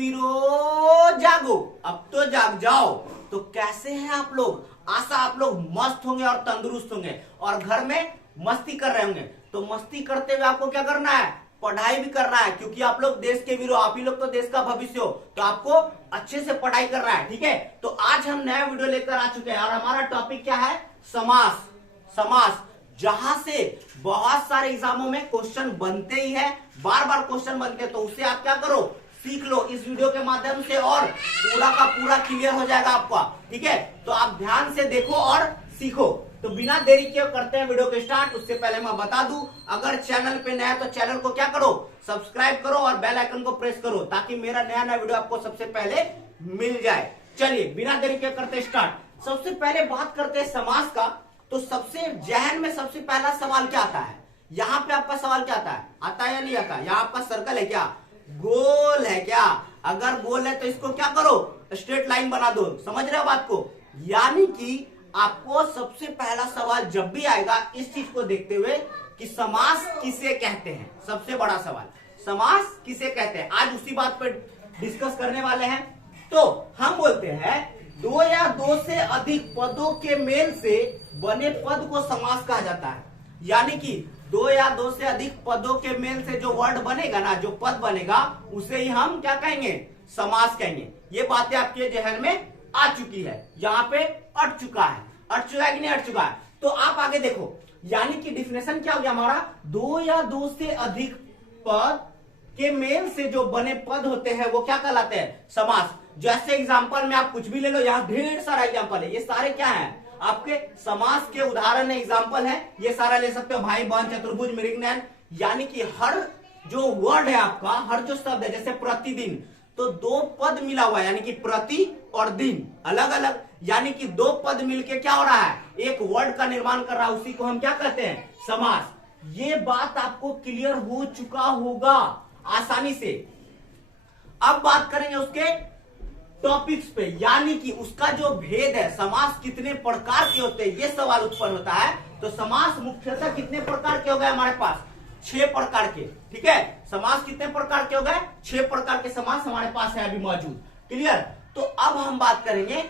वीरो जागो, अब तो जाग जाओ। तो कैसे हैं आप लोग? आशा आप लोग मस्त होंगे और तंदुरुस्त होंगे और घर में मस्ती कर रहे होंगे। तो मस्ती करते हुए आपको क्या करना है? पढ़ाई भी करना है, क्योंकि आप लोग देश के वीरो, आप ही लोग तो देश का भविष्य हो। तो आपको अच्छे से पढ़ाई करना है, ठीक है। तो आज हम नया वीडियो लेकर आ चुके हैं और हमारा टॉपिक क्या है? समास। समास, जहां से बहुत सारे एग्जामों में क्वेश्चन बनते ही है, बार बार क्वेश्चन बनते हैं। तो उससे आप क्या करो? सीख लो इस वीडियो के माध्यम से और पूरा का पूरा क्लियर हो जाएगा आपका, ठीक है। तो आप ध्यान से देखो और सीखो। तो बिना देरी के करते हैं वीडियो के स्टार्ट। उससे पहले मैं बता दूं, अगर चैनल पे नया है तो चैनल को क्या करो? सब्सक्राइब करो और बेल आइकन को प्रेस करो, ताकि मेरा नया नया वीडियो आपको सबसे पहले मिल जाए। चलिए बिना देरी के करते स्टार्ट। सबसे पहले बात करते हैं समास का। तो सबसे जहन में सबसे पहला सवाल क्या आता है? यहाँ पे आपका सवाल क्या आता है? आता है या नहीं आता? यहाँ आपका सर्कल है क्या? गोल है क्या? अगर गोल है तो इसको क्या करो? स्ट्रेट लाइन बना दो। समझ रहे हो बात को? यानी कि आपको सबसे पहला सवाल जब भी आएगा इस चीज को देखते हुए कि समास किसे कहते हैं। सबसे बड़ा सवाल, समास किसे कहते हैं, आज उसी बात पर डिस्कस करने वाले हैं। तो हम बोलते हैं दो या दो से अधिक पदों के मेल से बने पद को समास कहा जाता है। यानी कि दो या दो से अधिक पदों के मेल से जो वर्ड बनेगा ना, जो पद बनेगा, उसे ही हम क्या कहेंगे? समास कहेंगे। ये बातें आपके जहन में आ चुकी है, यहाँ पे अट चुका है। अट चुका है कि नहीं अट चुका है? तो आप आगे देखो, यानी कि डिफिनेशन क्या हो गया हमारा? दो या दो से अधिक पद के मेल से जो बने पद होते हैं वो क्या कहलाते हैं? समास। जैसे एग्जांपल में आप कुछ भी ले लो, यहाँ ढेर सारा एग्जांपल है। ये सारे क्या है? आपके समास के उदाहरण है, एग्जांपल है। ये सारा ले सकते हो, भाई बहन चतुर्भुज मृगनयन। यानी कि हर जो वर्ड है आपका, हर जो शब्द है, जैसे प्रतिदिन, तो दो पद मिला हुआ है, यानी कि प्रति और दिन अलग अलग, यानी कि दो पद मिलके क्या हो रहा है? एक वर्ड का निर्माण कर रहा है। उसी को हम क्या कहते हैं? समास। ये बात आपको क्लियर हो चुका होगा आसानी से। अब बात करेंगे उसके टॉपिक्स पे, यानी कि उसका जो भेद है, समास कितने प्रकार के होते हैं, ये सवाल उत्पन्न होता है। तो समास मुख्यतः कितने प्रकार के हो गए हमारे पास? 6 प्रकार के, ठीक है। समास कितने प्रकार के हो गए? 6 प्रकार के समास हमारे पास है अभी मौजूद। क्लियर? तो अब हम बात करेंगे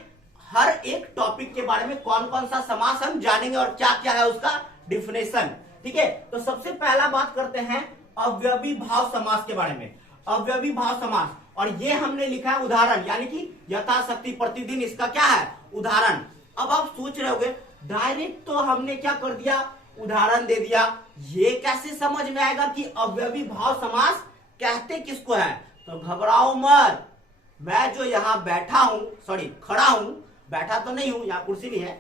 हर एक टॉपिक के बारे में, कौन कौन सा समास हम जानेंगे और क्या क्या है उसका डिफिनेशन, ठीक है। तो सबसे पहला बात करते हैं अव्ययी भाव समास के बारे में। अव्ययी भाव समास, और ये हमने लिखा है उदाहरण, यानी कि यथाशक्ति, प्रतिदिन, इसका क्या है? उदाहरण। अब आप सोच रहे होंगे डायरेक्ट तो हमने क्या कर दिया? उदाहरण दे दिया। ये कैसे समझ में आएगा कि अव्ययी भाव समास कहते किसको है? तो घबराओ मत, मैं जो यहाँ बैठा हूं, सॉरी खड़ा हूं, बैठा तो नहीं हूं, यहाँ कुर्सी नहीं है,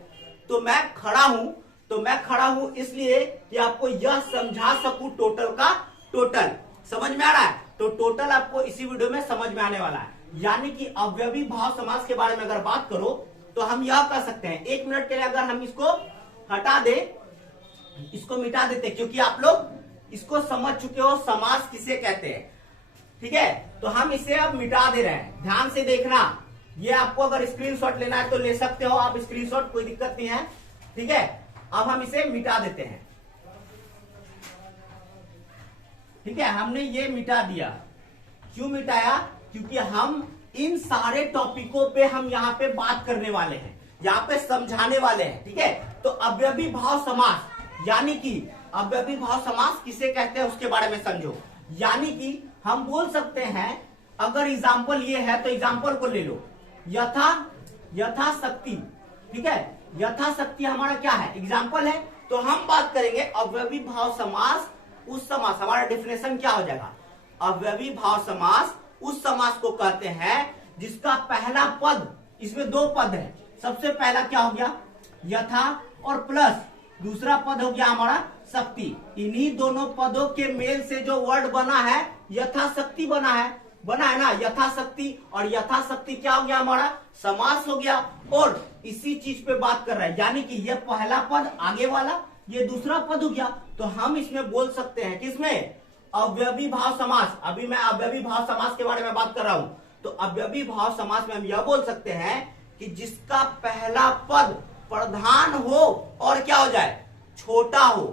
तो मैं खड़ा हूं। तो मैं खड़ा हूं इसलिए कि आपको यह समझा सकूं टोटल का टोटल। समझ में आ रहा है? तो टोटल आपको इसी वीडियो में समझ में आने वाला है। यानी कि अव्ययी भाव समास के बारे में अगर बात करो तो हम यह कर सकते हैं, 1 मिनट के लिए अगर हम इसको हटा दे, इसको मिटा देते, क्योंकि आप लोग इसको समझ चुके हो समास किसे कहते हैं, ठीक है। तो हम इसे अब मिटा दे रहे हैं। ध्यान से देखना, ये आपको अगर स्क्रीनशॉट लेना है तो ले सकते हो आप स्क्रीनशॉट, कोई दिक्कत नहीं है, ठीक है। अब हम इसे मिटा देते हैं, ठीक है। हमने ये मिटा दिया। क्यों मिटाया? क्योंकि हम इन सारे टॉपिकों पे हम यहाँ पे बात करने वाले हैं, यहाँ पे समझाने वाले हैं, ठीक है। तो अव्ययी भाव समास, यानी कि अव्ययी भाव समास किसे कहते हैं उसके बारे में समझो। यानी कि हम बोल सकते हैं, अगर एग्जाम्पल ये है तो एग्जाम्पल को ले लो, यथाशक्ति, ठीक है। यथाशक्ति हमारा क्या है? एग्जाम्पल है। तो हम बात करेंगे अव्ययी भाव समास, उस समास, हमारा डिफिनेशन क्या हो जाएगा? अव्ययी भाव समास उस समास को कहते हैं जिसका पहला पद, इसमें 2 पद है। सबसे पहला क्या हो गया? यथा, और प्लस दूसरा पद हो गया हमारा शक्ति। इन्हीं दोनों पदों के मेल से जो वर्ड बना है, यथाशक्ति बना है ना, यथाशक्ति। और यथाशक्ति क्या हो गया हमारा? समास हो गया। और इसी चीज पे बात कर रहा है, यानी कि यह पहला पद आगे वाला, ये दूसरा पद हो गया। तो हम इसमें बोल सकते हैं किसमें? अव्ययी भाव समास। अभी मैं अव्ययी भाव समास के बारे में बात कर रहा हूं। तो अव्ययी भाव समास में हम यह बोल सकते हैं कि जिसका पहला पद प्रधान हो और क्या हो जाए? छोटा हो,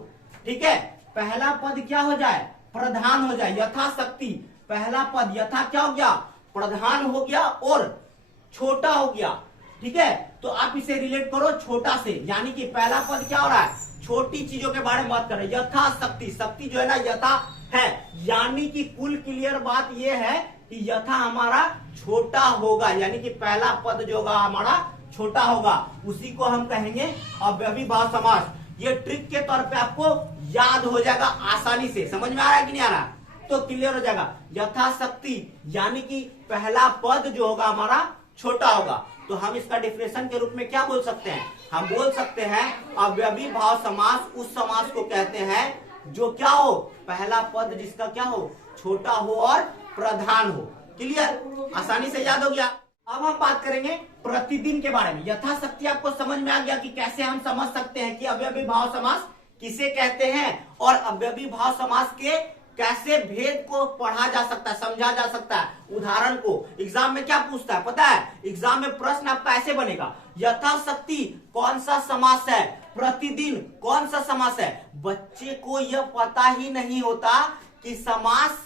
ठीक है। पहला पद क्या हो जाए? प्रधान हो जाए। यथाशक्ति, पहला पद यथा क्या हो गया? प्रधान हो गया और छोटा हो गया। ठीक है, तो आप इसे रिलेट करो छोटा से, यानी कि पहला पद क्या हो रहा है, छोटी चीजों के बारे में बात कर रहे हैं। यथाशक्ति, शक्ति जो है ना यथा है, यानी कि कुल क्लियर बात यह है कि यथा हमारा छोटा होगा, यानी कि पहला पद जो होगा हमारा छोटा होगा, उसी को हम कहेंगे अव्ययी भाव समास। ये ट्रिक के तौर पे आपको याद हो जाएगा आसानी से, समझ में आ रहा है कि नहीं आ रहा, तो क्लियर हो जाएगा। यथाशक्ति यानी कि पहला पद जो होगा हमारा छोटा होगा, तो हम इसका डिफिनेशन के रूप में क्या बोल सकते हैं, हम बोल सकते हैं अव्ययी भाव समास उस समास को कहते हैं जो क्या हो, पहला पद जिसका क्या हो, छोटा हो और प्रधान हो। क्लियर, आसानी से याद हो गया। अब हम बात करेंगे प्रतिदिन के बारे में। यथाशक्ति आपको समझ में आ गया कि कैसे हम समझ सकते हैं कि अव्ययी भाव समास किसे कहते हैं, और अव्ययी भाव समास के कैसे भेद को पढ़ा जा सकता है, समझा जा सकता है। उदाहरण को एग्जाम में क्या पूछता है पता है, एग्जाम में प्रश्न आपका ऐसे बनेगा, यथाशक्ति कौन सा समास है, प्रतिदिन कौन सा समास है। बच्चे को यह पता ही नहीं होता कि समास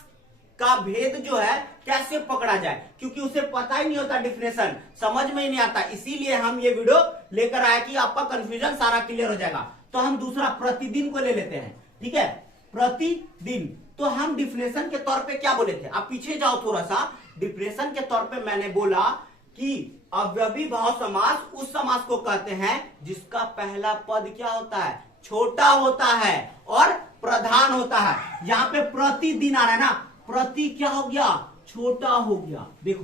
का भेद जो है कैसे पकड़ा जाए, क्योंकि उसे पता ही नहीं होता, डिफिनेशन समझ में ही नहीं आता। इसीलिए हम ये वीडियो लेकर आए कि आपका कंफ्यूजन सारा क्लियर हो जाएगा। तो हम दूसरा प्रतिदिन को ले लेते हैं। ठीक है, प्रतिदिन, तो हम डिफिनेशन के तौर पे क्या बोले थे, आप पीछे जाओ थोड़ा सा। डिफिनेशन के तौर पे मैंने बोला कि अव्ययी भाव समास उस समास को कहते हैं जिसका पहला पद क्या होता है, छोटा होता है और प्रधान होता है। यहाँ पे प्रतिदिन आ रहा है ना, प्रति क्या हो गया, छोटा हो गया। देखो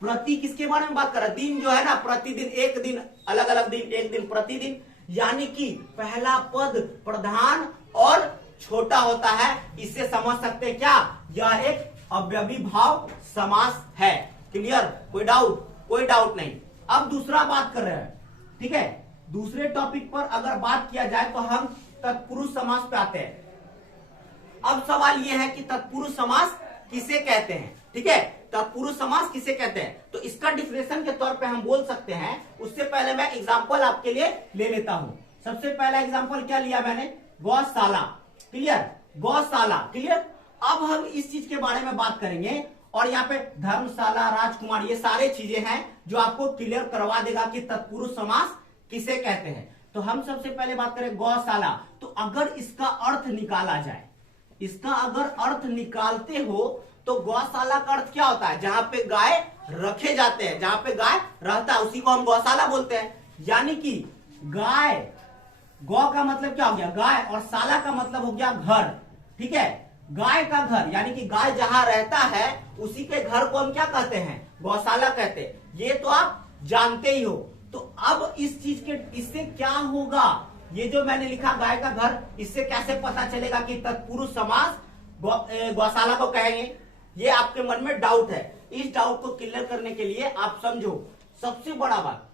प्रति किसके बारे में बात कर रहा है, दिन जो है ना, प्रतिदिन, एक दिन अलग अलग दिन, एक दिन प्रतिदिन, यानी कि पहला पद प्रधान और छोटा होता है। इससे समझ सकते हैं क्या, यह एक अव्ययी भाव समास है। क्लियर, कोई डाउट, कोई डाउट नहीं। अब दूसरा बात कर रहे हैं। ठीक है, दूसरे टॉपिक पर अगर बात किया जाए तो हम तत्पुरुष समास पे आते हैं। अब सवाल यह है कि तत्पुरुष समास किसे कहते हैं। ठीक है, तत्पुरुष समास किसे कहते हैं, तो इसका डिफिनेशन के तौर पे हम बोल सकते हैं। उससे पहले मैं एग्जांपल आपके लिए ले लेता हूं। सबसे पहला एग्जांपल क्या लिया मैंने, गौशाला। क्लियर, गौशाला क्लियर। अब हम इस चीज के बारे में बात करेंगे, और यहाँ पे धर्मशाला, राजकुमार, ये सारे चीजें हैं जो आपको क्लियर करवा देगा कि तत्पुरुष समास किसे कहते हैं। तो हम सबसे पहले बात करें गौशाला। तो अगर इसका अर्थ निकाला जाए, इसका अगर अर्थ निकालते हो तो गौशाला का अर्थ क्या होता है, जहां पे गाय रखे जाते हैं, जहां पे गाय रहता है उसी को हम गौशाला बोलते हैं। यानी कि गाय, गौ का मतलब क्या हो गया गाय, और शाला का मतलब हो गया घर। ठीक है, गाय का घर, यानी कि गाय जहां रहता है उसी के घर को हम क्या कहते हैं, गौशाला कहते हैं। ये तो आप जानते ही हो। तो अब इस चीज के, इससे क्या होगा, ये जो मैंने लिखा गाय का घर, इससे कैसे पता चलेगा कि तत्पुरुष समास गौशाला को कहेंगे। ये आपके मन में डाउट है। इस डाउट को क्लियर करने के लिए आप समझो, सबसे बड़ा बात,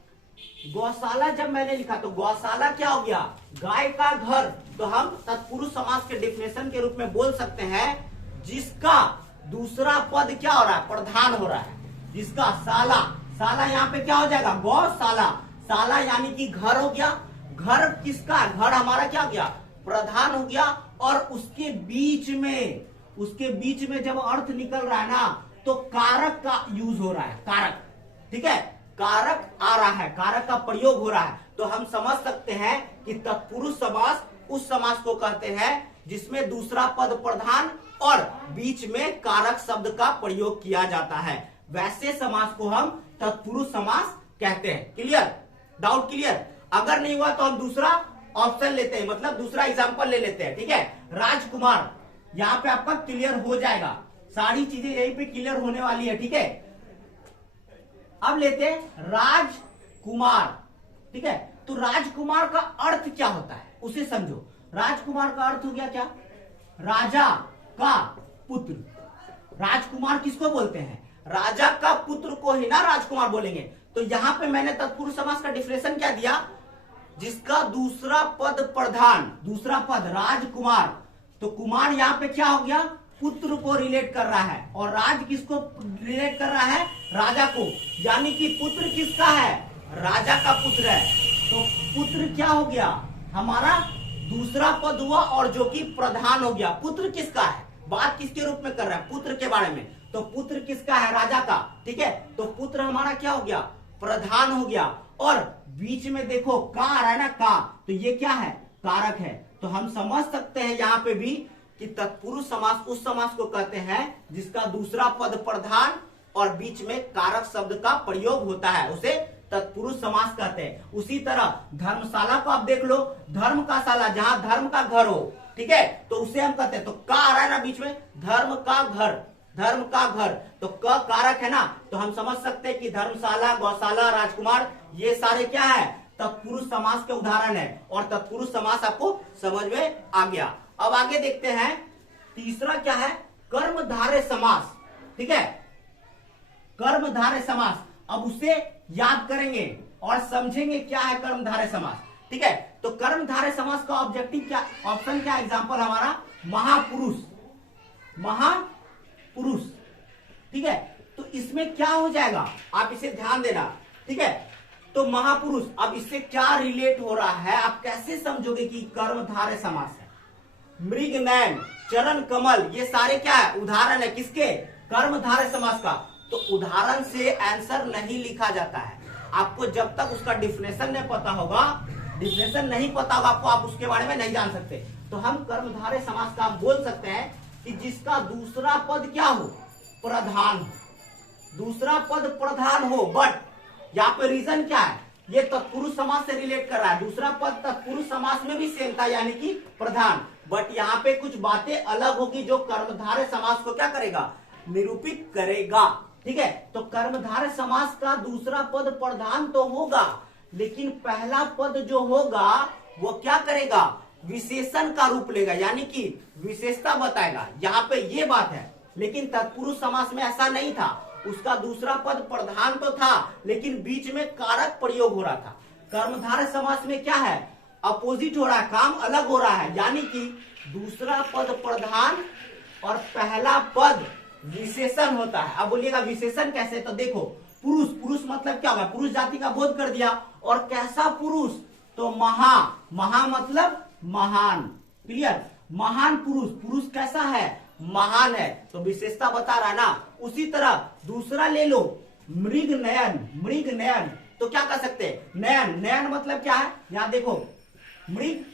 गौशाला जब मैंने लिखा तो गौशाला क्या हो गया, गाय का घर। तो हम तत्पुरुष समास के डिफिनेशन के रूप में बोल सकते हैं जिसका दूसरा पद क्या हो रहा है, प्रधान हो रहा है। जिसका शाला, शाला यहाँ पे क्या हो जाएगा, गौशाला। शाला यानी कि घर हो गया। घर किसका, घर हमारा क्या हो गया, प्रधान हो गया। और उसके बीच में जब अर्थ निकल रहा है ना, तो कारक का यूज हो रहा है, कारक। ठीक है, कारक आ रहा है, कारक का प्रयोग हो रहा है। तो हम समझ सकते हैं कि तत्पुरुष समास उस समास को कहते हैं जिसमें दूसरा पद प्रधान और बीच में कारक शब्द का प्रयोग किया जाता है। वैसे समास को हम तत्पुरुष समास कहते हैं। Clear, doubt clear. अगर नहीं हुआ तो हम दूसरा ऑप्शन लेते हैं, मतलब दूसरा एग्जांपल ले लेते हैं। ठीक है, राजकुमार, यहाँ पे आपका क्लियर हो जाएगा, सारी चीजें यहीं पे क्लियर होने वाली है। ठीक है, अब लेते हैं राजकुमार। ठीक है, तो राजकुमार का अर्थ क्या होता है उसे समझो। राजकुमार का अर्थ हो गया क्या, राजा का पुत्र। राजकुमार किसको बोलते हैं, राजा का पुत्र को ही ना राजकुमार बोलेंगे। तो यहां पे मैंने तत्पुरुष समास का डिफिनेशन क्या दिया, जिसका दूसरा पद प्रधान, दूसरा पद राजकुमार। तो कुमार यहाँ पे क्या हो गया, पुत्र को रिलेट कर रहा है, और राज किसको रिलेट कर रहा है, राजा को। यानी कि पुत्र किसका है, राजा का पुत्र है। तो पुत्र क्या हो गया, हमारा दूसरा पद हुआ, और जो कि प्रधान हो गया। पुत्र किसका है, बात किसके रूप में कर रहा है, पुत्र के बारे में। तो पुत्र किसका है? राजा का। ठीक है, तो पुत्र हमारा क्या हो गया? प्रधान हो गया। और बीच में देखो का आ रहा है ना, का, तो ये क्या है? कारक है। तो हम समझ सकते हैं यहाँ पे भी कि तत्पुरुष समास उस समास को कहते हैं जिसका दूसरा पद प्रधान और बीच में कारक शब्द का प्रयोग होता है, उसे तत्पुरुष समास कहते हैं। उसी तरह धर्मशाला को आप देख लो, धर्म का शाला, जहां धर्म का घर हो, ठीक है, तो उसे हम कहते हैं। तो का आ रहा है ना बीच में, धर्म का घर, धर्म का घर, तो क कारक है ना, तो हम समझ सकते हैं कि धर्मशाला, गौशाला, राजकुमार, ये सारे क्या है? तत्पुरुष समास के उदाहरण है। और तत्पुरुष समास आपको समझ में आ गया। अब आगे देखते हैं, तीसरा क्या है? कर्मधारय समास। ठीक है, कर्मधारय समास। अब उसे याद करेंगे और समझेंगे क्या है कर्मधारय समास। ठीक है, तो कर्मधारय समास का ऑब्जेक्टिव क्या, ऑप्शन क्या, एग्जांपल हमारा महापुरुष, महापुरुष। ठीक है, तो इसमें क्या हो जाएगा, आप इसे ध्यान देना। ठीक है, तो महापुरुष, अब इससे क्या रिलेट हो रहा है, आप कैसे समझोगे कि कर्मधारय समास है? मृग नयन, चरण कमल, ये सारे क्या है? उदाहरण है किसके? कर्मधारय समास का। तो उदाहरण से आंसर नहीं लिखा जाता है। आपको जब तक उसका डिफिनेशन नहीं पता होगा, डिफिनेशन नहीं पता होगा आपको, आप उसके बारे में नहीं जान सकते। तो हम कर्मधारय समास का आप बोल सकते हैं कि जिसका दूसरा पद क्या हो? प्रधान हो। दूसरा पद प्रधान हो, बट यहाँ पे रीजन क्या है? ये तत्पुरुष समास से रिलेट कर रहा है। दूसरा पद तत्पुरुष समास में भी सेम था, यानी कि प्रधान, बट यहाँ पे कुछ बातें अलग होगी जो कर्मधारय समास को क्या करेगा? निरूपित करेगा। ठीक है, तो कर्मधारय समास का दूसरा पद प्रधान तो होगा, लेकिन पहला पद जो होगा वो क्या करेगा? विशेषण का रूप लेगा, यानी कि विशेषता बताएगा। यहाँ पे ये बात है, लेकिन तत्पुरुष समास में ऐसा नहीं था। उसका दूसरा पद प्रधान तो था, लेकिन बीच में कारक प्रयोग हो रहा था। कर्मधारय समास में क्या है? अपोजिट हो रहा है, काम अलग हो रहा है, यानी कि दूसरा पद प्रधान और पहला पद विशेषण होता है। अब बोलिएगा विशेषण कैसे? तो देखो, पुरुष, पुरुष मतलब क्या होगा? पुरुष जाति का बोध कर दिया। और कैसा पुरुष? तो महा, महा मतलब महान। क्लियर? महान पुरुष, पुरुष कैसा है? महान है, तो विशेषता बता रहा ना। उसी तरह दूसरा ले लो, मृग नयन, मृग नयन, तो क्या कर सकते हैं? नयन, नयन मतलब क्या है? यहां देखो, मृग,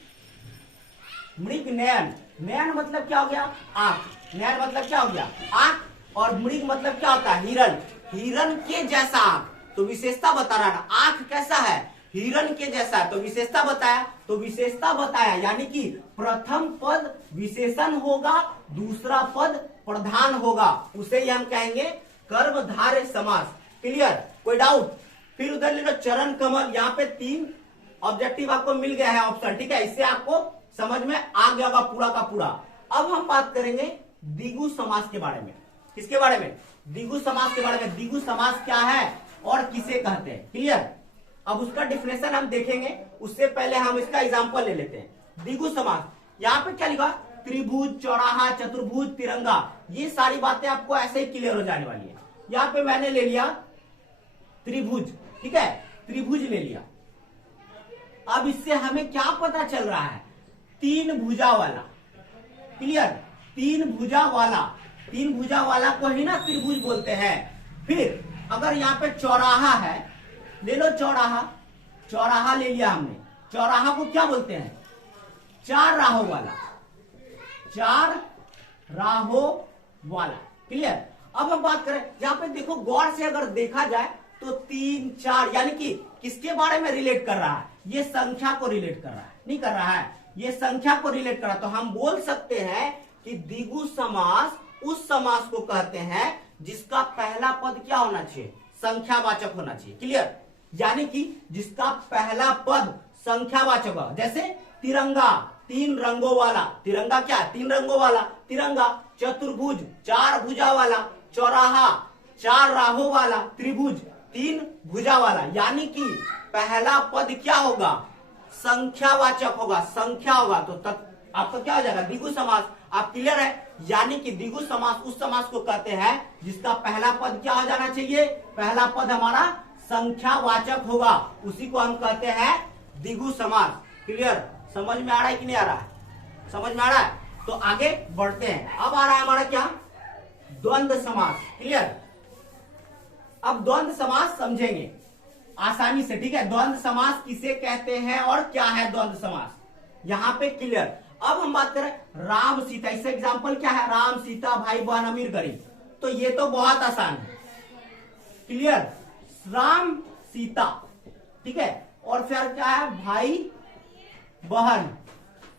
मृग नयन, नयन मतलब क्या हो गया? आंख। नयन मतलब क्या हो गया? आंख। और मृग मतलब क्या होता है? हिरण, हिरण के जैसा आंख, तो विशेषता बता रहा ना। आंख कैसा है? हिरण के जैसा है, तो विशेषता बताया। तो विशेषता बताया, यानी कि प्रथम पद विशेषण होगा, दूसरा पद प्रधान होगा, उसे ही हम कहेंगे कर्मधारय समास। क्लियर? कोई डाउट? फिर उधर ले लो चरण कमल, यहाँ पे 3 ऑब्जेक्टिव आपको मिल गया है ऑप्शन। ठीक है, इससे आपको समझ में आ गया होगा पूरा का पूरा। अब हम बात करेंगे द्विगु समास के बारे में। किसके बारे में? द्विगु समास के बारे में। द्विगु समास क्या है और किसे कहते हैं? क्लियर? अब उसका डिफिनेशन हम देखेंगे, उससे पहले हम इसका एग्जांपल ले लेते हैं। द्विगु समास, यहाँ पे क्या लिखा? त्रिभुज, चौराहा, चतुर्भुज, तिरंगा, ये सारी बातें आपको ऐसे ही क्लियर हो जाने वाली है। यहाँ पे मैंने ले लिया त्रिभुज। ठीक है, त्रिभुज ले लिया। अब इससे हमें क्या पता चल रहा है? 3 भुजा वाला। क्लियर? 3 भुजा वाला, 3 भुजा वाला को ही ना त्रिभुज बोलते हैं। फिर अगर यहाँ पे चौराहा है, ले लो चौराहा, चौराहा ले लिया हमने। चौराहा को क्या बोलते हैं? 4 राहों वाला, 4 राहों वाला। क्लियर? अब हम बात करें, यहाँ पे देखो गौर से अगर देखा जाए तो 3, 4, यानी कि किसके बारे में रिलेट कर रहा है? ये संख्या को रिलेट कर रहा है, नहीं कर रहा है, ये संख्या को रिलेट कर रहा है। तो हम बोल सकते हैं कि द्विगु समास उस समास को कहते हैं जिसका पहला पद क्या होना चाहिए? संख्यावाचक होना चाहिए। क्लियर? यानी कि जिसका पहला पद संख्यावाचक हो, जैसे तिरंगा, 3 रंगों वाला। तिरंगा क्या? 3 रंगों वाला तिरंगा। चतुर्भुज, 4 भुजा वाला। चौराहा, 4 राहों वाला। त्रिभुज, 3 भुजा वाला। यानी कि पहला पद क्या होगा? संख्यावाचक होगा, संख्या होगा। तो आपका क्या हो जाएगा? द्विगु समास। आप क्लियर है? यानी कि द्विगु समास उस समास को कहते हैं जिसका पहला पद क्या हो जाना चाहिए? पहला पद हमारा संख्यावाचक होगा, उसी को हम कहते हैं द्विगु समास। क्लियर? समझ में आ रहा है कि नहीं आ रहा है? समझ में आ रहा है? तो आगे बढ़ते हैं। अब आ रहा है हमारा क्या? द्वंद्व समास। क्लियर? अब द्वंद्व समास समझेंगे आसानी से, ठीक है? द्वंद्व समास किसे कहते हैं और क्या है द्वंद्व समास, यहां पे क्लियर। अब हम बात करें राम सीता, इससे एग्जांपल क्या है? राम सीता भाई बहन अमीर गरीब, तो ये तो बहुत आसान है। क्लियर? राम सीता, ठीक है, और फिर क्या है? भाई बहन।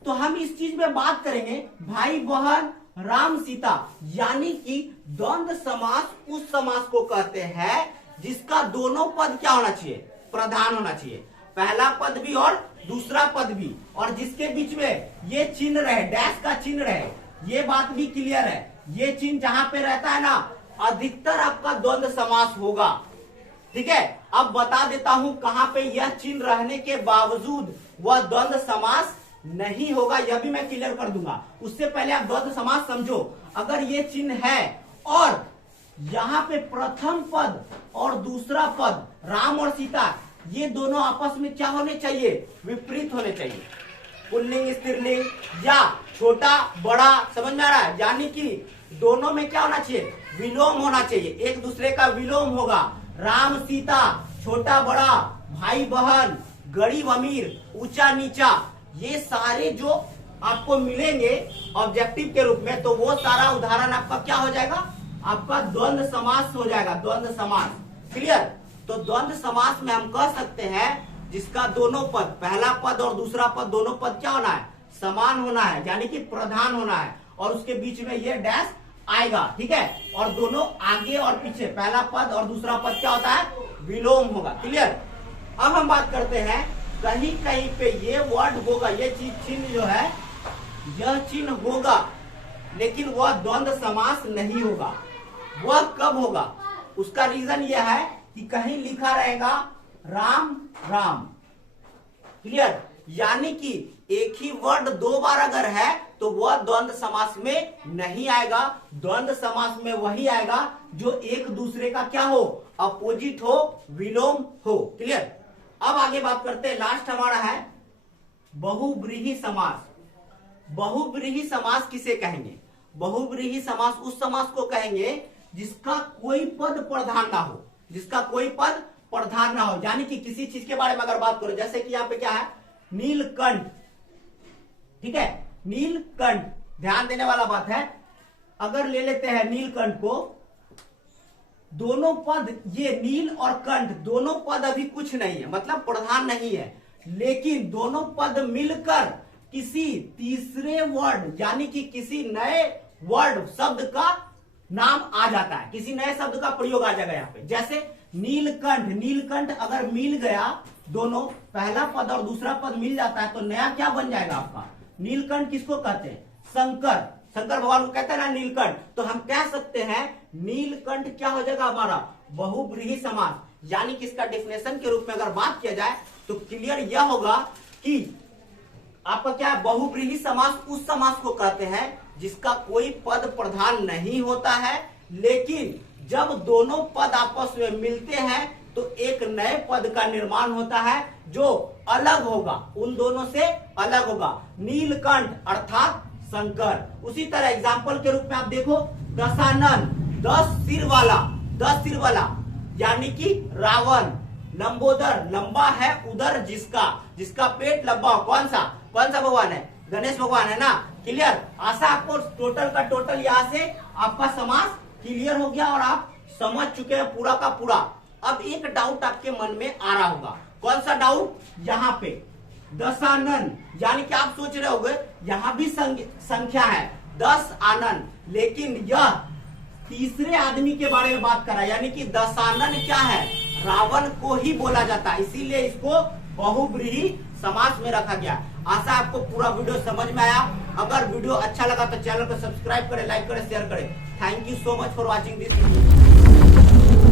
तो हम इस चीज में बात करेंगे भाई बहन राम सीता, यानी कि द्वंद्व समास उस समास को कहते हैं जिसका दोनों पद क्या होना चाहिए? प्रधान होना चाहिए, पहला पद भी और दूसरा पद भी, और जिसके बीच में ये चिन्ह रहे, डैश का चिन्ह रहे। ये बात भी क्लियर है, ये चिन्ह जहां पे रहता है ना, अधिकतर आपका द्वंद्व समास होगा। ठीक है, अब बता देता हूं कहां पे यह चिन्ह रहने के बावजूद वह द्वंद्व समास नहीं होगा, यह भी मैं क्लियर कर दूंगा। उससे पहले आप द्वंद्व समास समझो। अगर ये चिन्ह है और यहां पे प्रथम पद और दूसरा पद राम और सीता, ये दोनों आपस में क्या होने चाहिए? विपरीत होने चाहिए, पुल्लिंग स्त्रीलिंग या छोटा बड़ा, समझ में आ रहा है? यानी कि दोनों में क्या होना चाहिए? विलोम होना चाहिए, एक दूसरे का विलोम होगा। राम सीता, छोटा बड़ा, भाई बहन, गरीब अमीर, ऊंचा नीचा, ये सारे जो आपको मिलेंगे ऑब्जेक्टिव के रूप में, तो वो सारा उदाहरण आपका क्या हो जाएगा? आपका द्वंद्व समास हो जाएगा, द्वंद्व समास। क्लियर? तो द्वंद्व समास में हम कह सकते हैं जिसका दोनों पद, पहला पद और दूसरा पद, दोनों पद क्या होना है? समान होना है, यानी कि प्रधान होना है, और उसके बीच में ये डैश आएगा। ठीक है, और दोनों आगे और पीछे, पहला पद और दूसरा पद क्या होता है? विलोम होगा। क्लियर? अब हम बात करते हैं, कहीं कहीं पे ये वर्ड होगा, ये चीज चिन्ह जो है, यह चिन्ह होगा, लेकिन वह द्वंद्व समास नहीं होगा। वह कब होगा? उसका रीजन यह है कि कहीं लिखा रहेगा राम राम। क्लियर? यानी कि एक ही वर्ड दो बार अगर है तो वह द्वंद्व समास में नहीं आएगा। द्वंद्व समास में वही आएगा जो एक दूसरे का क्या हो? अपोजिट हो, विलोम हो। क्लियर? अब आगे बात करते हैं, लास्ट हमारा है बहुव्रीहि समास। बहुव्रीहि समास किसे कहेंगे? बहुव्रीहि समास उस समास को कहेंगे जिसका कोई पद प्रधान ना हो, जिसका कोई पद प्रधान ना हो। यानी कि किसी चीज के बारे में अगर बात करो, जैसे कि यहाँ पे क्या है? नीलकंठ। ठीक है, नीलकंठ, ध्यान देने वाला बात है। अगर ले लेते हैं नीलकंठ को, दोनों पद, ये नील और कंठ दोनों पद अभी कुछ नहीं है, मतलब प्रधान नहीं है, लेकिन दोनों पद मिलकर किसी तीसरे वर्ड, यानी कि किसी नए वर्ड, शब्द का नाम आ जाता है, किसी नए शब्द का प्रयोग आ जाएगा यहाँ पे। जैसे नीलकंठ, नीलकंठ अगर मिल गया, दोनों पहला पद और दूसरा पद मिल जाता है, तो नया क्या बन जाएगा आपका? नीलकंठ किसको कहते हैं? शंकर, शंकर भगवान को कहते हैं ना नीलकंठ। तो हम कह सकते हैं नीलकंठ क्या हो जाएगा हमारा? बहुव्रीहि समास। यानी कि इसका डेफिनेशन के रूप में अगर बात किया जाए तो क्लियर यह होगा कि आपका क्या है? बहुव्रीहि समास उस समास को कहते हैं जिसका कोई पद प्रधान नहीं होता है, लेकिन जब दोनों पद आपस में मिलते हैं तो एक नए पद का निर्माण होता है जो अलग होगा, उन दोनों से अलग होगा। नीलकंठ अर्थात शंकर। उसी तरह एग्जाम्पल के रूप में आप देखो, दशानन, 10 सिर वाला, 10 सिर वाला, यानी कि रावण। लंबोदर, लंबा है उदर जिसका, जिसका पेट लंबा हो, कौन सा भगवान है? गणेश भगवान है ना। क्लियर? आशा आपको टोटल का टोटल यहाँ से आपका समास क्लियर हो गया और आप समझ चुके हैं पूरा का पूरा। अब एक डाउट आपके मन में आ रहा होगा, कौन सा डाउट? यहाँ पे दशानन, यानी कि आप सोच रहे होंगे यहाँ भी संख्या है 10 आनन, लेकिन यह तीसरे आदमी के बारे में बात कर रहा है, यानी कि दशानन क्या है? रावण को ही बोला जाता है, इसीलिए इसको बहुव्रीहि समास में रखा गया। आशा आपको पूरा वीडियो समझ में आया। अगर वीडियो अच्छा लगा तो चैनल को सब्सक्राइब करें, लाइक करें, शेयर करें। Thank you so much for watching this video.